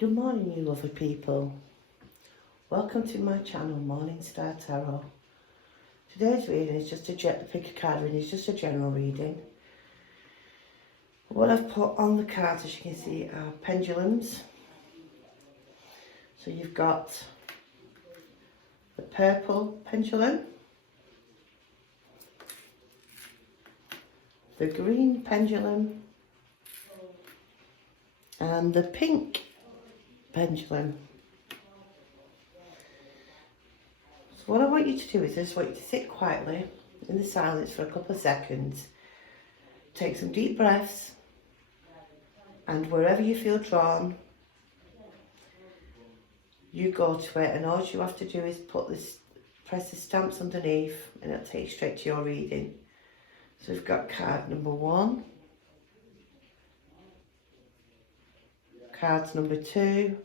Good morning, you lovely people. Welcome to my channel, Morning Star Tarot. Today's reading is just pick a card reading, it's just a general reading. What I've put on the cards, as you can see, are pendulums. So you've got the purple pendulum, the green pendulum, and the pink pendulum. So what I want you to do is I just want you to sit quietly in the silence for a couple of seconds, take some deep breaths, and wherever you feel drawn, you go to it, and all you have to do is press the stamps underneath, and it'll take you straight to your reading. So we've got card number 1, cards number 2,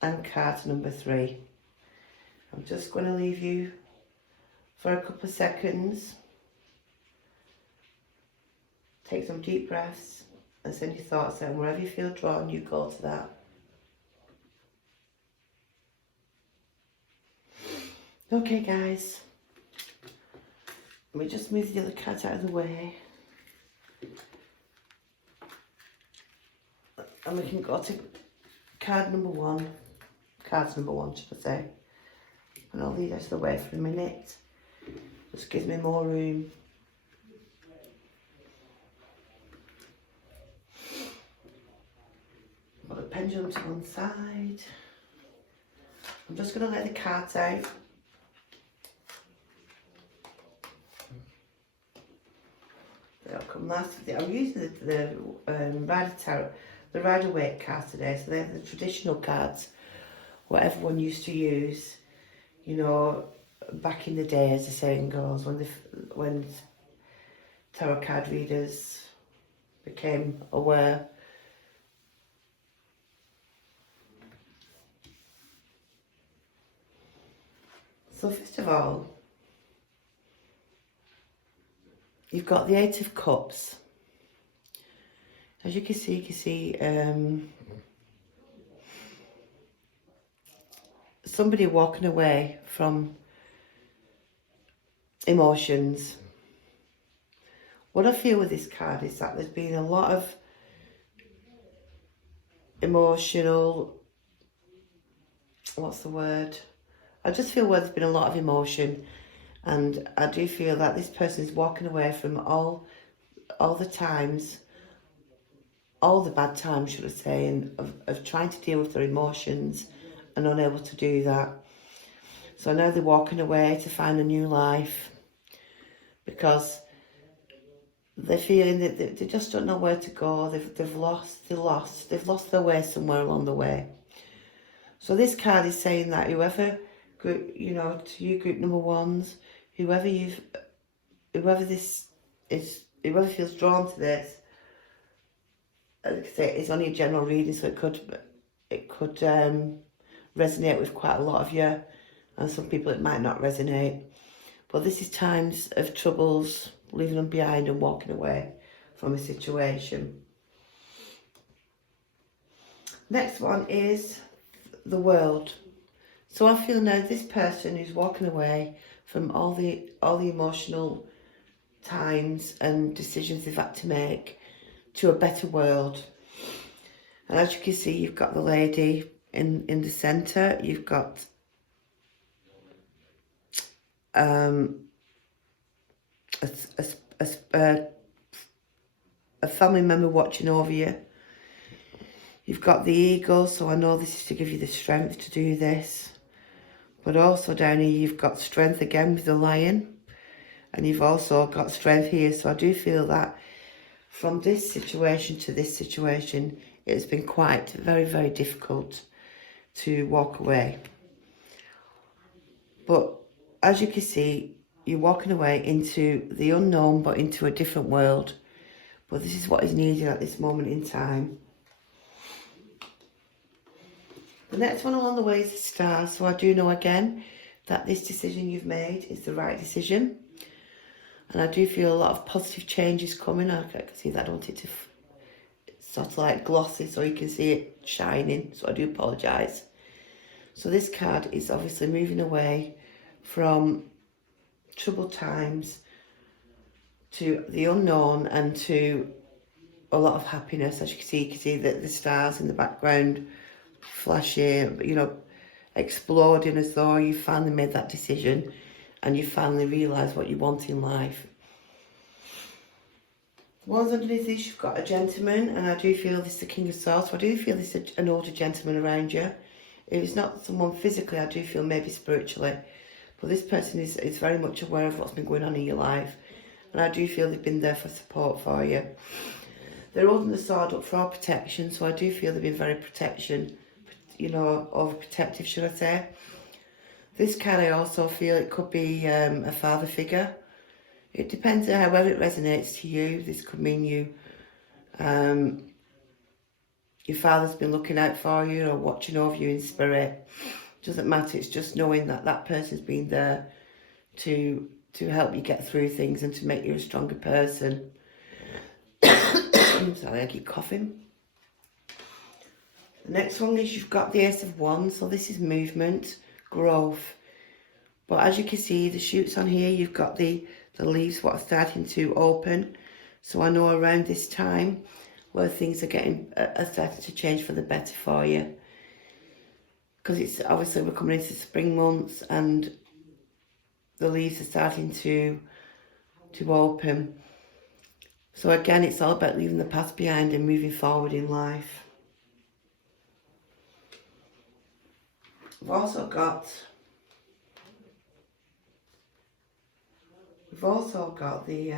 and cards number 3. I'm just going to leave you for a couple of seconds. Take some deep breaths and send your thoughts out. Wherever you feel drawn, you go to that. Okay, guys. Let me just move the other cards out of the way. And we can go to card number 1. Cards number 1, should I say. And I'll leave this away for a minute. Just gives me more room. Put the pendulum to one side. I'm just going to let the cards out. They'll come last. I'm using the Rider Tarot, the Rider Waite cards today. So they're the traditional cards, what everyone used to use. You know, back in the day, as the saying goes, when tarot card readers became aware. So first of all, you've got the 8 of Cups. As you can see, somebody walking away from emotions. What I feel with this card is that there's been a lot of emotional, what's the word? I just feel where there's been a lot of emotion, and I do feel that this person is walking away from all the times, all the bad times, should I say, and of trying to deal with their emotions and unable to do that. So now they're walking away to find a new life because they're feeling that they just don't know where to go. They've lost their way somewhere along the way. So this card is saying that whoever, you know, to you group number 1s, whoever feels drawn to this, like I say, it's only a general reading, so it could resonate with quite a lot of you, and some people it might not resonate. But this is times of troubles, leaving them behind and walking away from a situation. Next one is the World. So I feel now this person who's walking away from all the emotional times and decisions they've had to make to a better world. And as you can see, you've got the lady in the centre. You've got a family member watching over you. You've got the eagle, so I know this is to give you the strength to do this. But also down here, you've got strength again with the lion. And you've also got strength here. So I do feel that from this situation to this situation, it's been quite very, very difficult to walk away. But as you can see, you're walking away into the unknown, but into a different world. But this is what is needed at this moment in time. The next one along the way is the Star. So I do know again that this decision you've made is the right decision. And I do feel a lot of positive changes coming. I can see that I don't want it to sort of like glossy so you can see it shining, so I do apologise. So this card is obviously moving away from troubled times to the unknown and to a lot of happiness. As you can see that the stars in the background flashing, you know, exploding, as though you finally made that decision and you finally realise what you want in life. Ones underneath this, you've got a gentleman, and I do feel this is the King of Swords, so I do feel this is an older gentleman around you. If it's not someone physically, I do feel maybe spiritually, but this person is very much aware of what's been going on in your life, and I do feel they've been there for support for you. They're holding the sword up for protection, so I do feel they've been very overprotective, should I say. This card, I also feel it could be a father figure. It depends on however it resonates to you. This could mean your father's been looking out for you or watching over you in spirit. Doesn't matter, it's just knowing that that person's been there to help you get through things and to make you a stronger person. Sorry, I keep coughing. The next one is you've got the Ace of Wands, so this is movement, growth. But as you can see, the shoots on here, you've got the leaves what are starting to open. So I know around this time where things are starting to change for the better for you. Because it's obviously we're coming into spring months and the leaves are starting to open. So again, it's all about leaving the past behind and moving forward in life. We've also got the,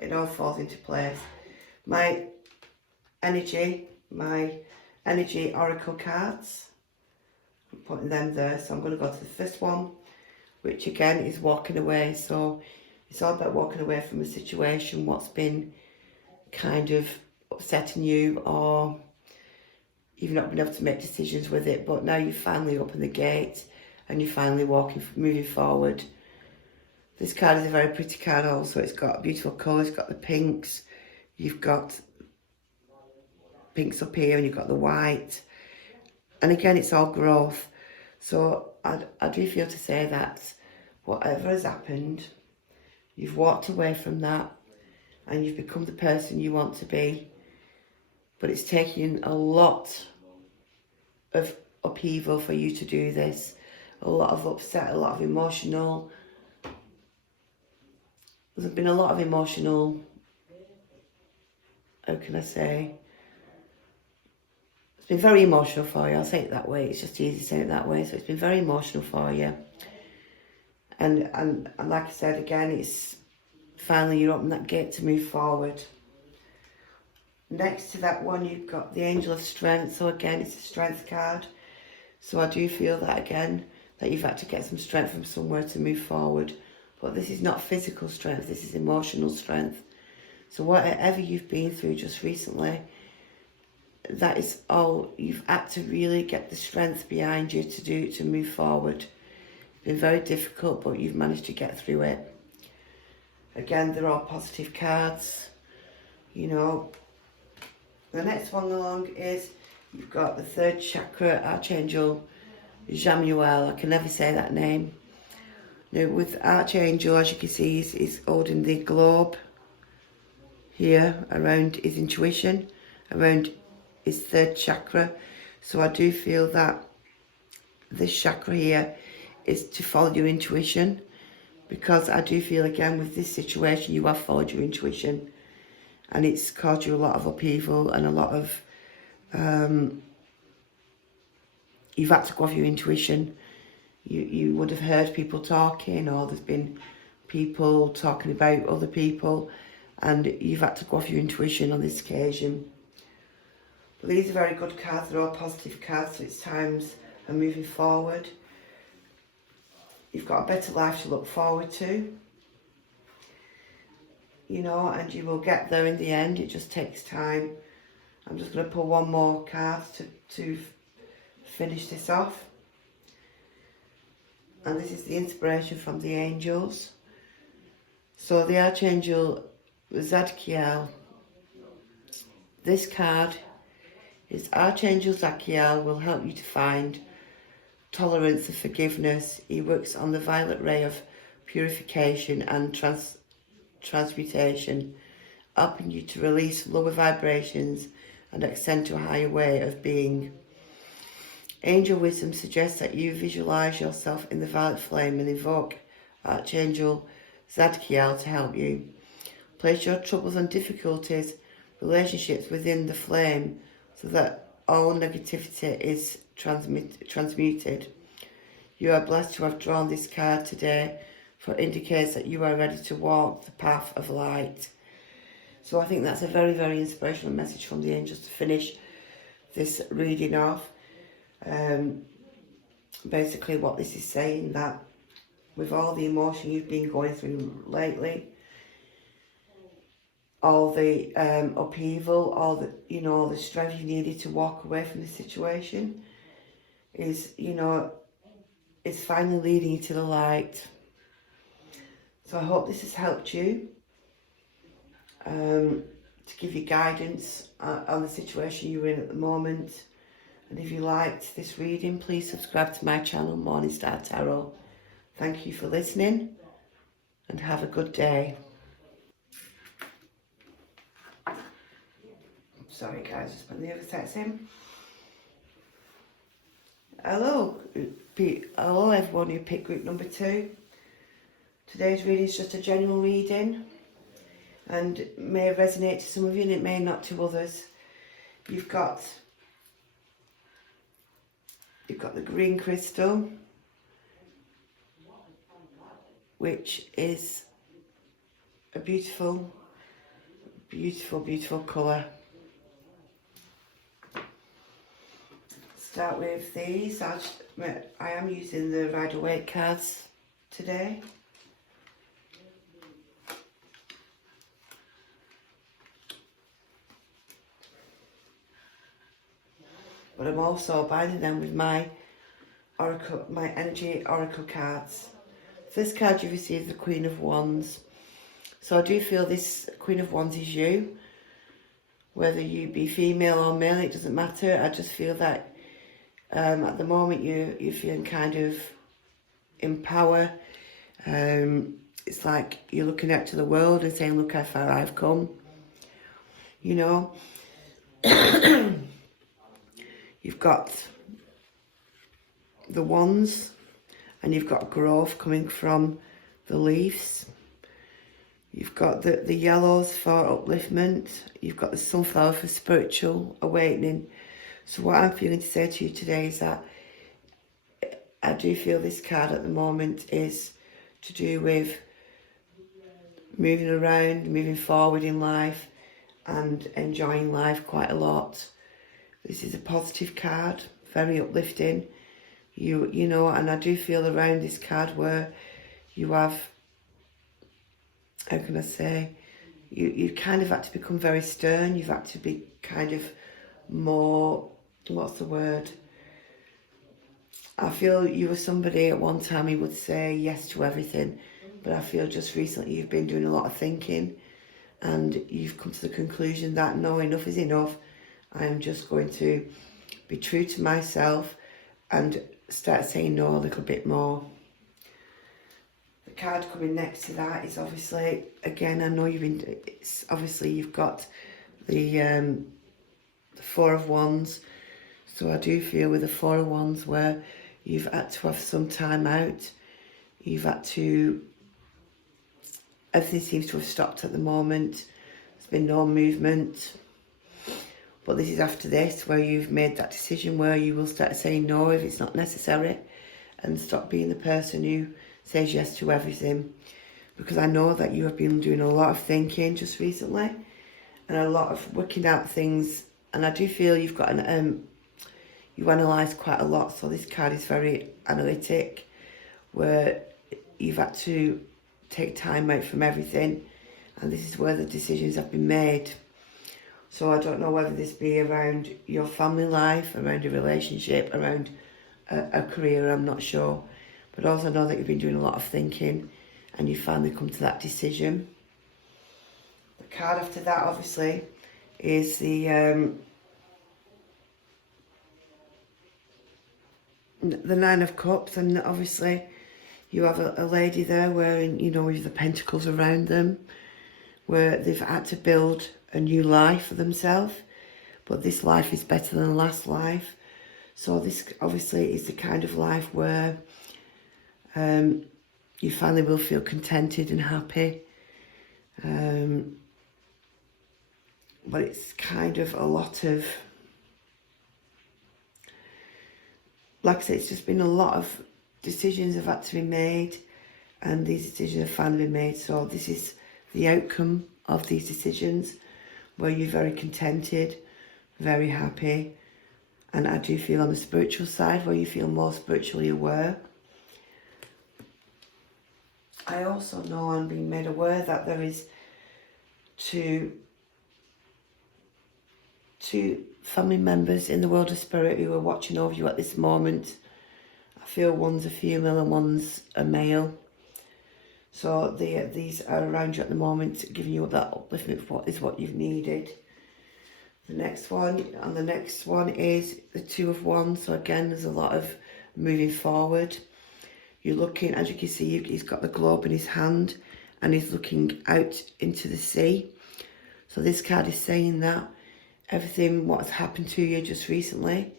it all falls into place. My energy oracle cards. I'm putting them there, so I'm going to go to the first one, which again is walking away. So it's all about walking away from a situation, what's been kind of upsetting you, or you've not been able to make decisions with it, but now you've finally opened the gate and you're finally moving forward. This card is a very pretty card also. It's got beautiful colours, it's got the pinks, you've got pinks up here and you've got the white. And again, it's all growth. So I do feel to say that whatever has happened, you've walked away from that and you've become the person you want to be. But it's taken a lot of upheaval for you to do this. A lot of upset, a lot of emotional. There's been a lot of emotional, how can I say? It's been very emotional for you, I'll say it that way. It's just easy saying it that way. So it's been very emotional for you. And like I said again, it's finally you open that gate to move forward. Next to that one, you've got the Angel of Strength. So again, it's a strength card. So I do feel that again, that you've had to get some strength from somewhere to move forward. But this is not physical strength, this is emotional strength. So whatever you've been through just recently, that is all, you've had to really get the strength behind you to move forward. It's been very difficult, but you've managed to get through it. Again, they're all positive cards, you know. The next one along is, you've got the third chakra, Archangel Jamuel. I can never say that name. Now with Archangel, as you can see, he's holding the globe here around his intuition, around his third chakra. So I do feel that this chakra here is to follow your intuition, because I do feel again with this situation you have followed your intuition and it's caused you a lot of upheaval and a lot of you've had to go off your intuition. You would have heard people talking, or there's been people talking about other people, and you've had to go off your intuition on this occasion. But these are very good cards, they're all positive cards, so it's times and moving forward. You've got a better life to look forward to, you know, and you will get there in the end. It just takes time. I'm just going to pull one more card to finish this off. And this is the inspiration from the angels. So the Archangel Zadkiel, this card is Archangel Zachiel will help you to find tolerance and forgiveness. He works on the violet ray of purification and transmutation, helping you to release lower vibrations and ascend to a higher way of being. Angel wisdom suggests that you visualize yourself in the violet flame and invoke Archangel Zadkiel to help you. Place your troubles and difficulties, relationships within the flame so that all negativity is transmuted. You are blessed to have drawn this card today, for it indicates that you are ready to walk the path of light. So I think that's a very, very inspirational message from the angels to finish this reading off. Basically what this is saying, that with all the emotion you've been going through lately, all the upheaval, all the, all the strength you needed to walk away from the situation is, is finally leading you to the light. So I hope this has helped you to give you guidance on the situation you're in at the moment. And if you liked this reading, please subscribe to my channel, Morning Star Tarot. Thank you for listening and have a good day. Sorry guys, just put the other text in. Hello everyone who picked group number 2. Today's reading is just a general reading and it may resonate to some of you and it may not to others. You've got the green crystal, which is a beautiful, beautiful, beautiful colour. Start with these. I am using the Rider-Waite cards today. But I'm also binding them with my oracle, my energy oracle cards. This card you received, the Queen of Wands. So I do feel this Queen of Wands is you. Whether you be female or male, it doesn't matter. I just feel that at the moment you're feeling kind of in power. It's like you're looking out to the world and saying, look how far I've come. You've got the wands and you've got growth coming from the leaves. You've got the yellows for upliftment. You've got the sunflower for spiritual awakening. So what I'm feeling to say to you today is that I do feel this card at the moment is to do with moving around, moving forward in life and enjoying life quite a lot. This is a positive card, very uplifting. And I do feel around this card where you have, how can I say, you kind of had to become very stern. You've had to be kind of more, what's the word? I feel you were somebody at one time who would say yes to everything, but I feel just recently you've been doing a lot of thinking and you've come to the conclusion that no, enough is enough. I'm just going to be true to myself and start saying no a little bit more. The card coming next to that is obviously, again, I know you've got the Four of Wands. So I do feel with the Four of Wands where you've had to have some time out. You've had to, everything seems to have stopped at the moment. There's been no movement. But this is after this where you've made that decision where you will start saying no if it's not necessary and stop being the person who says yes to everything. Because I know that you have been doing a lot of thinking just recently and a lot of working out things, and I do feel you've got you analyse quite a lot. So this card is very analytic where you've had to take time out from everything, and this is where the decisions have been made. So I don't know whether this be around your family life, around a relationship, around a career, I'm not sure. But also know that you've been doing a lot of thinking and you finally come to that decision. The card after that, obviously, is the Nine of Cups, and obviously you have a lady there wearing, you know, with the pentacles around them, where they've had to build a new life for themselves, but this life is better than the last life. So this obviously is the kind of life where you finally will feel contented and happy. But it's kind of a lot of, like I said, it's just been a lot of decisions have had to be made, and these decisions have finally been made. So this is the outcome of these decisions, where you're very contented, very happy. And I do feel on the spiritual side, where you feel more spiritually aware. I also know I'm being made aware that there is two family members in the world of spirit who are watching over you at this moment. I feel one's a female and one's a male. So these are around you at the moment, giving you that upliftment for what you've needed. The next one is the Two of Wands. So again, there's a lot of moving forward. You're looking, as you can see, he's got the globe in his hand and he's looking out into the sea. So this card is saying that everything what has happened to you just recently,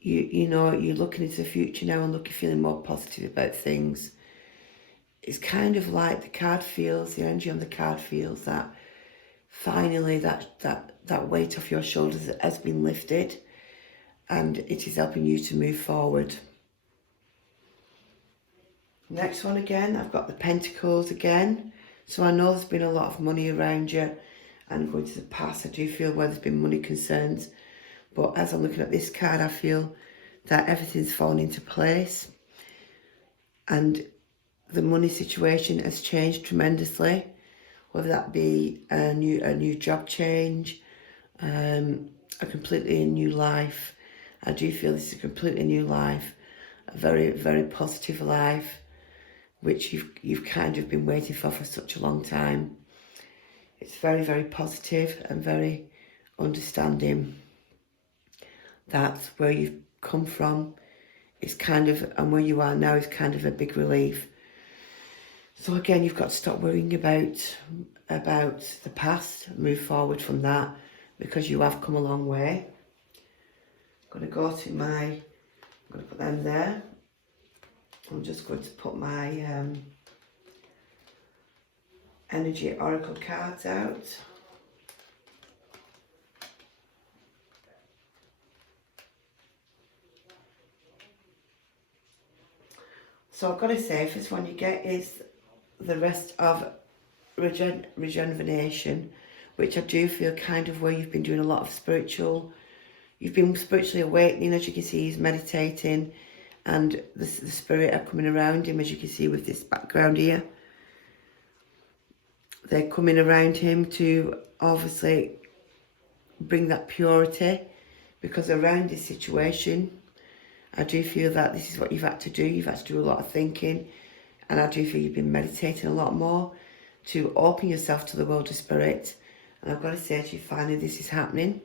you know, you're looking into the future now and feeling more positive about things. It's kind of like the energy on the card feels that finally that weight off your shoulders has been lifted, and it is helping you to move forward. Next one again, I've got the Pentacles again. So I know there's been a lot of money around you, and going to the past, I do feel where there's been money concerns. But as I'm looking at this card, I feel that everything's fallen into place, and the money situation has changed tremendously. Whether that be a new job change, a completely new life. I do feel this is a completely new life, a very, very positive life, which you've kind of been waiting for such a long time. It's very, very positive and very understanding. That's where you've come from. It's kind of, and where you are now is kind of a big relief. So again, you've got to stop worrying about the past, move forward from that, because you have come a long way. I'm going to put them there. I'm just going to put my energy oracle cards out. So I've got to say, first one you get is the rest of rejuvenation, which I do feel kind of where you've been doing a lot of you've been spiritually awakening. As you can see, he's meditating, and the spirit are coming around him, as you can see with this background here. They're coming around him to obviously bring that purity, because around this situation, I do feel that this is what you've had to do. You've had to do a lot of thinking, and I do feel you've been meditating a lot more to open yourself to the world of spirit. And I've got to say to you, finally this is happening.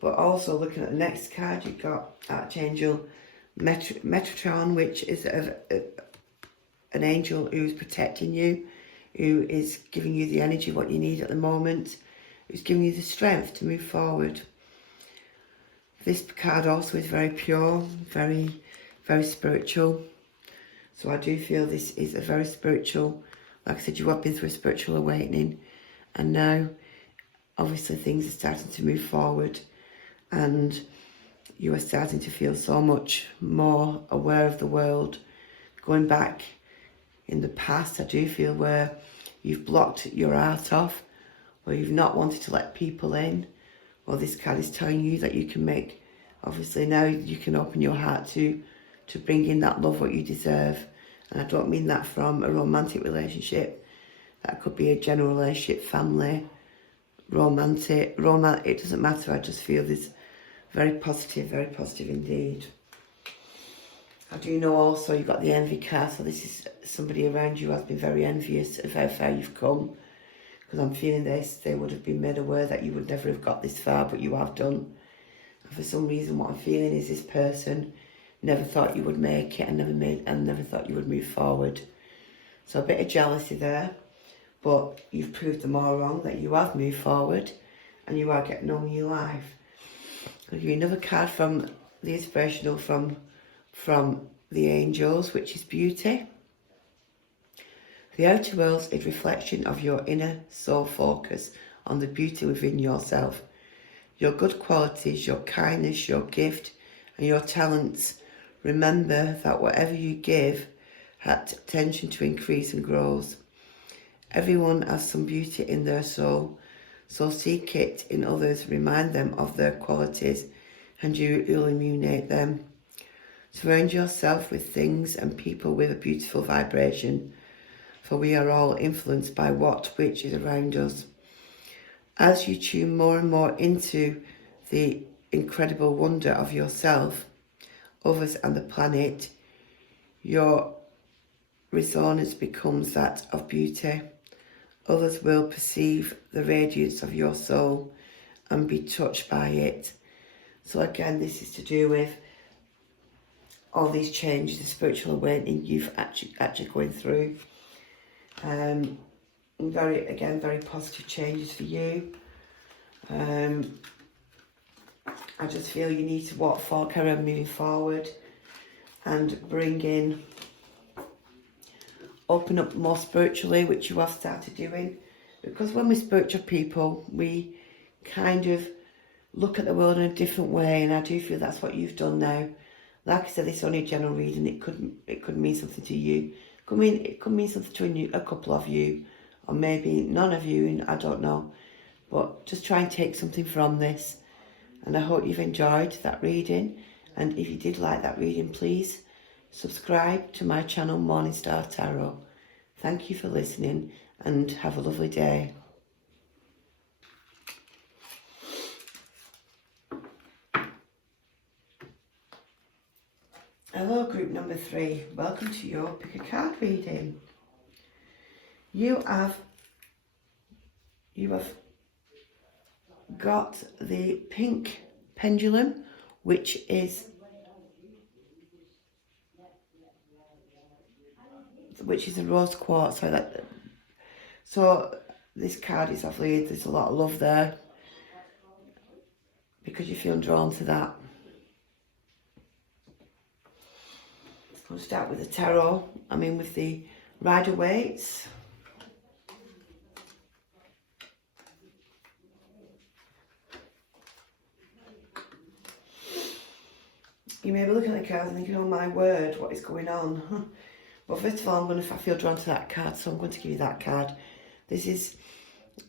But also looking at the next card, you've got Archangel Metatron, which is an angel who's protecting you, who is giving you the energy what you need at the moment, who's giving you the strength to move forward. This card also is very pure, very, very spiritual. So I do feel this is a very spiritual, like I said, you have been through a spiritual awakening, and now obviously things are starting to move forward, and you are starting to feel so much more aware of the world. Going back in the past, I do feel where you've blocked your heart off, where you've not wanted to let people in. Well, this card is telling you that you can make, obviously now you can open your heart to bring in that love what you deserve. And I don't mean that from a romantic relationship. That could be a general relationship, family, romantic, it doesn't matter. I just feel this very positive indeed. I do know also you've got the envy card, so this is somebody around you who has been very envious of how far you've come. because I'm feeling they would have been made aware that you would never have got this far, but you have done. And for some reason, what I'm feeling is this person never thought you would make it and never thought you would move forward. So a bit of jealousy there, but you've proved them all wrong, that you have moved forward and you are getting on with your life. I'll give you another card from the inspirational from the angels, which is beauty. The outer world is a reflection of your inner soul focus on the beauty within yourself. Your good qualities, your kindness, your gift and your talents. Remember that whatever you give has tension to increase and grows. Everyone has some beauty in their soul, so seek it in others, remind them of their qualities, and you illuminate them. Surround yourself with things and people with a beautiful vibration, for we are all influenced by which is around us. As you tune more and more into the incredible wonder of yourself, others and the planet, your resonance becomes that of beauty. Others will perceive the radiance of your soul and be touched by it. So again, this is to do with all these changes, the spiritual awakening you've actually going through. Very positive changes for you. I just feel you need to walk forward, carry on moving forward and bring in, open up more spiritually, which you have started doing. Because when we're spiritual people, we kind of look at the world in a different way, and I do feel that's what you've done now. Like I said, it's only a general reading. It could mean something to you. It could mean something to a couple of you, or maybe none of you, and I don't know. But just try and take something from this. And I hope you've enjoyed that reading. And if you did like that reading, please subscribe to my channel, Morning Star Tarot. Thank you for listening and have a lovely day. Hello, group number 3. Welcome to your pick a card reading. You have got the pink pendulum, which is a rose quartz. So this card is lovely. There's a lot of love there because you're feeling drawn to that. We'll start with the tarot. With the Rider-Waite. You may be looking at the cards and thinking, oh my word, what is going on? But first of all, I feel drawn to that card, so I'm going to give you that card. This is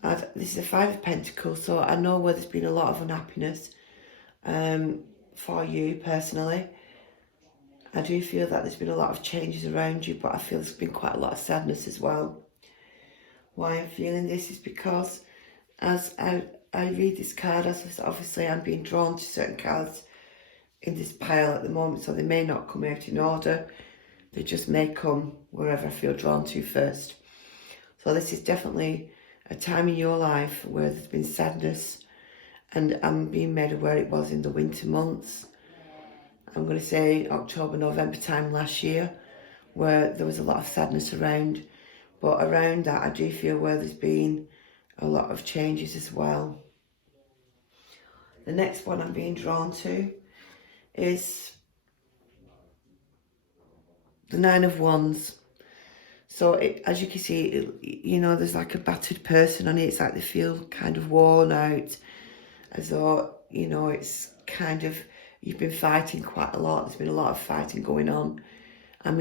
a 5 of Pentacles, so I know where there's been a lot of unhappiness for you personally. I do feel that there's been a lot of changes around you, but I feel there's been quite a lot of sadness as well. Why I'm feeling this is because as I read this card, obviously I'm being drawn to certain cards in this pile at the moment, so they may not come out in order. They just may come wherever I feel drawn to first. So this is definitely a time in your life where there's been sadness, and I'm being made aware it was in the winter months. I'm going to say October, November time last year, where there was a lot of sadness around. But around that, I do feel where there's been a lot of changes as well. The next one I'm being drawn to is the 9 of Wands. So as you can see, there's like a battered person on it. It's like they feel kind of worn out, as though, it's kind of, you've been fighting quite a lot. There's been a lot of fighting going on. On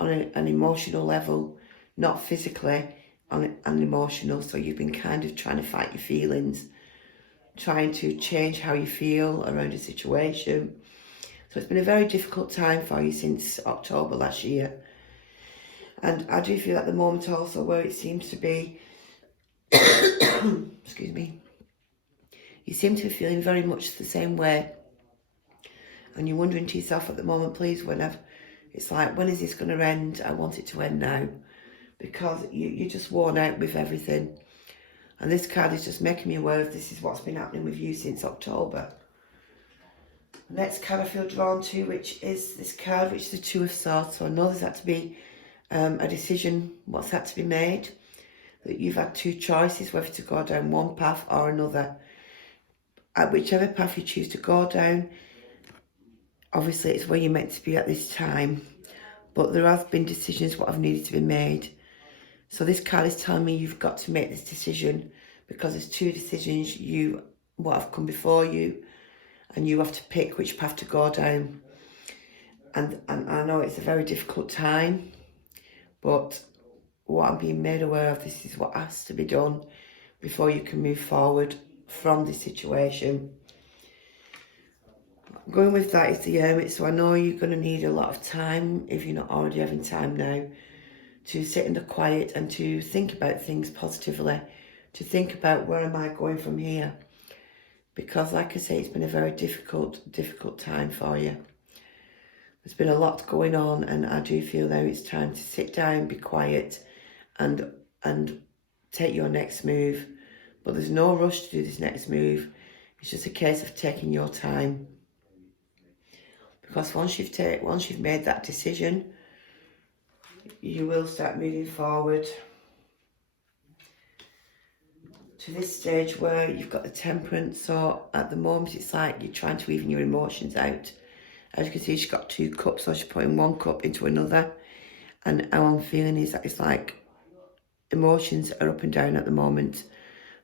an emotional level, not physically, on an emotional. So you've been kind of trying to fight your feelings, trying to change how you feel around a situation. So it's been a very difficult time for you since October last year. And I do feel at the moment also where it seems to be, excuse me, you seem to be feeling very much the same way. And you're wondering to yourself at the moment, please, it's like, when is this going to end? I want it to end now. Because you're just worn out with everything. And this card is just making me aware of this is what's been happening with you since October. The next card I feel drawn to, which is this card, which is the Two of Swords. So I know there's had to be a decision, what's had to be made. That you've had two choices, whether to go down one path or another. At whichever path you choose to go down, obviously it's where you're meant to be at this time. But there have been decisions what have needed to be made. So this card is telling me you've got to make this decision because there's two decisions what have come before you, and you have to pick which path to go down. And I know it's a very difficult time, but what I'm being made aware of, this is what has to be done before you can move forward from this situation. Going with that is the Hermit, so I know you're going to need a lot of time, if you're not already having time now, to sit in the quiet and to think about things positively, to think about where am I going from here. Because like I say, it's been a very difficult time for you. There's been a lot going on, and I do feel now it's time to sit down, be quiet, and take your next move. But there's no rush to do this next move. It's just a case of taking your time. Because once you've made that decision, you will start moving forward to this stage where you've got the Temperance. So at the moment it's like you're trying to even your emotions out. As you can see, she's got two cups, so she's putting one cup into another. And how I'm feeling is that it's like emotions are up and down at the moment.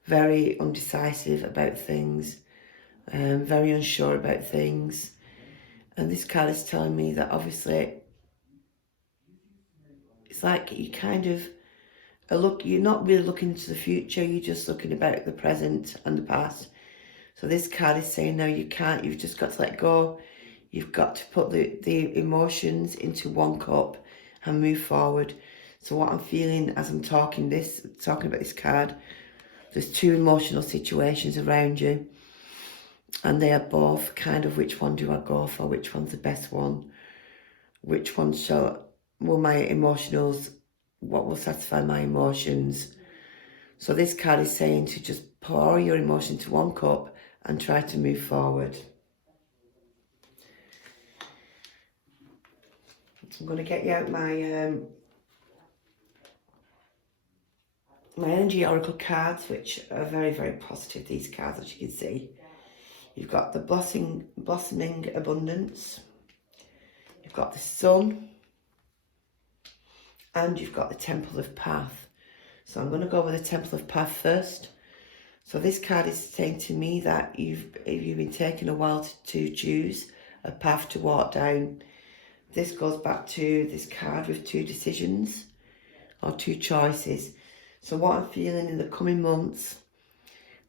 Very undecisive about things, very unsure about things. And this card is telling me that obviously it's like you kind of you're not really looking to the future, you're just looking about the present and the past. So this card is saying now you've just got to let go. You've got to put the emotions into one cup and move forward. So what I'm feeling as I'm talking about this card, there's two emotional situations around you. And they are both kind of, which one do I go for? Which one's the best one? Which one will my emotionals, what will satisfy my emotions? So this card is saying to just pour your emotion into one cup and try to move forward. So I'm going to get you out my my energy oracle cards, which are very, very positive, these cards, as you can see. You've got the blossoming abundance, you've got the Sun, and you've got the Temple of Path. So I'm going to go with the Temple of Path first. So this card is saying to me that you've been taking a while to choose a path to walk down. This goes back to this card with two decisions or two choices. So what I'm feeling in the coming months,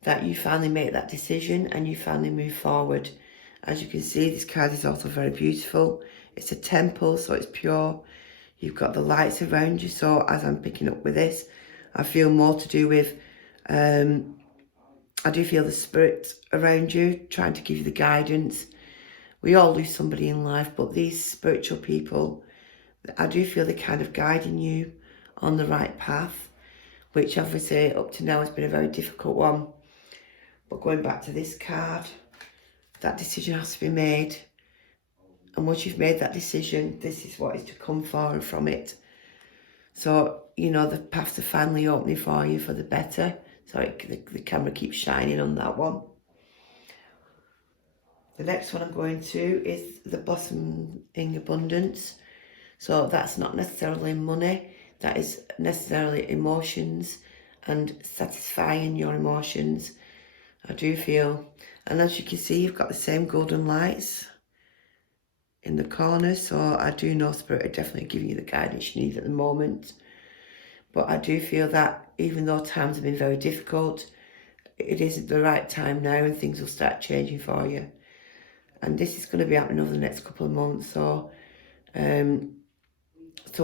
that you finally make that decision and you finally move forward. As you can see, this card is also very beautiful. It's a temple, so it's pure. You've got the lights around you. So as I'm picking up with this, I feel more to do with, I do feel the spirit around you, trying to give you the guidance. We all lose somebody in life, but these spiritual people, I do feel they're kind of guiding you on the right path, which obviously up to now has been a very difficult one. But going back to this card, that decision has to be made. And once you've made that decision, this is what is to come forward from it. So, you know, the paths are finally opening for you for the better. So the camera keeps shining on that one. The next one I'm going to is the blossoming abundance. So that's not necessarily money. That is necessarily emotions and satisfying your emotions. I do feel, and as you can see, you've got the same golden lights in the corner. So I do know Spirit are definitely giving you the guidance you need at the moment. But I do feel that even though times have been very difficult, it is the right time now and things will start changing for you. And this is going to be happening over the next couple of months. So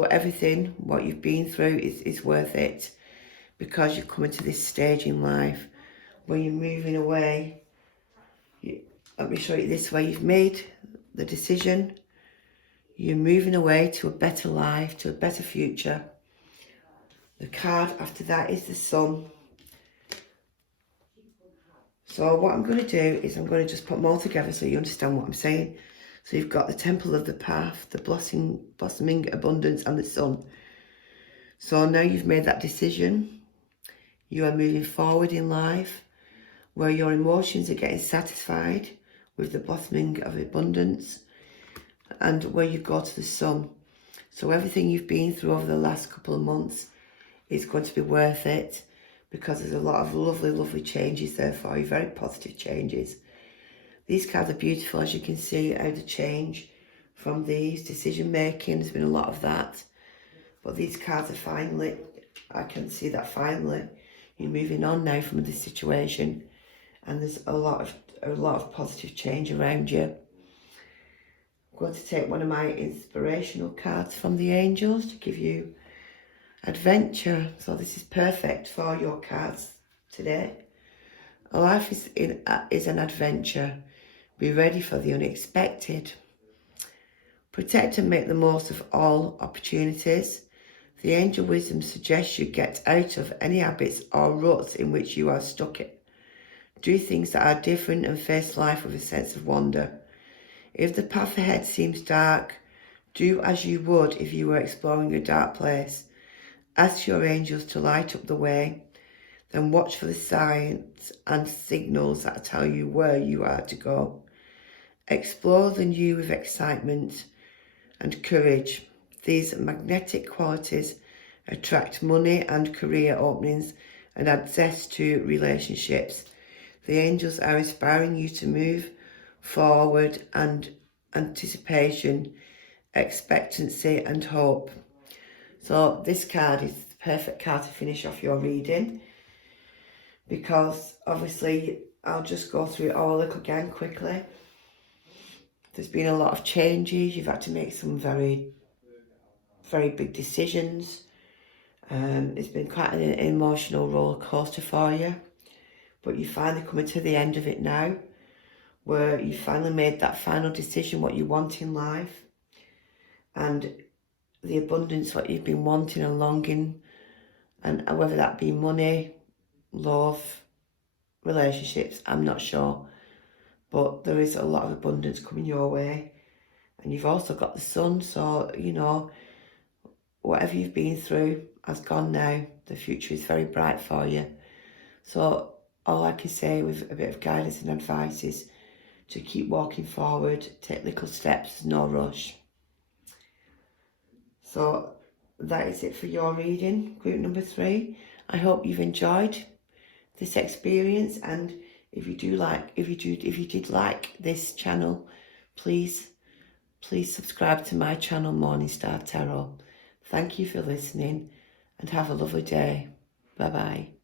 everything, what you've been through is worth it, because you're coming to this stage in life where you're moving away. Let me show you this way. You've made the decision. You're moving away to a better life, to a better future. The card after that is the Sun. So what I'm going to do is I'm going to just put them all together so you understand what I'm saying. So you've got the temple of the path, the blossoming abundance, and the sun. So now you've made that decision. You are moving forward in life where your emotions are getting satisfied with the blossoming of abundance and where you go to the sun. So everything you've been through over the last couple of months is going to be worth it because there's a lot of lovely, lovely changes there for you, very positive changes. These cards are beautiful, as you can see, how the change from these, decision making, there's been a lot of that. But these cards are finally, I can see that finally, you're moving on now from this situation and there's a lot of positive change around you. I'm going to take one of my inspirational cards from the angels to give you adventure. So this is perfect for your cards today. Life is an adventure. Be ready for the unexpected. Protect and make the most of all opportunities. The angel wisdom suggests you get out of any habits or ruts in which you are stuck in. Do things that are different and face life with a sense of wonder. If the path ahead seems dark, do as you would if you were exploring a dark place. Ask your angels to light up the way, then watch for the signs and signals that tell you where you are to go. Explore the new with excitement and courage. These magnetic qualities attract money and career openings and add zest to relationships. The angels are inspiring you to move forward and anticipation, expectancy and hope. So this card is the perfect card to finish off your reading because obviously I'll just go through it all again quickly. There's been a lot of changes. You've had to make some very, very big decisions. It's been quite an emotional roller coaster for you, but you're finally coming to the end of it now, where you finally made that final decision what you want in life, and the abundance what you've been wanting and longing, and whether that be money, love, relationships, I'm not sure, but there is a lot of abundance coming your way. And you've also got the sun, so you know whatever you've been through has gone now. The future is very bright for you. So all I can say with a bit of guidance and advice is to keep walking forward, take little steps, no rush. So that is it for your reading, group number 3. I hope you've enjoyed this experience, and if you did like this channel, please subscribe to my channel, Morning Star Tarot. Thank you for listening and have a lovely day. Bye bye.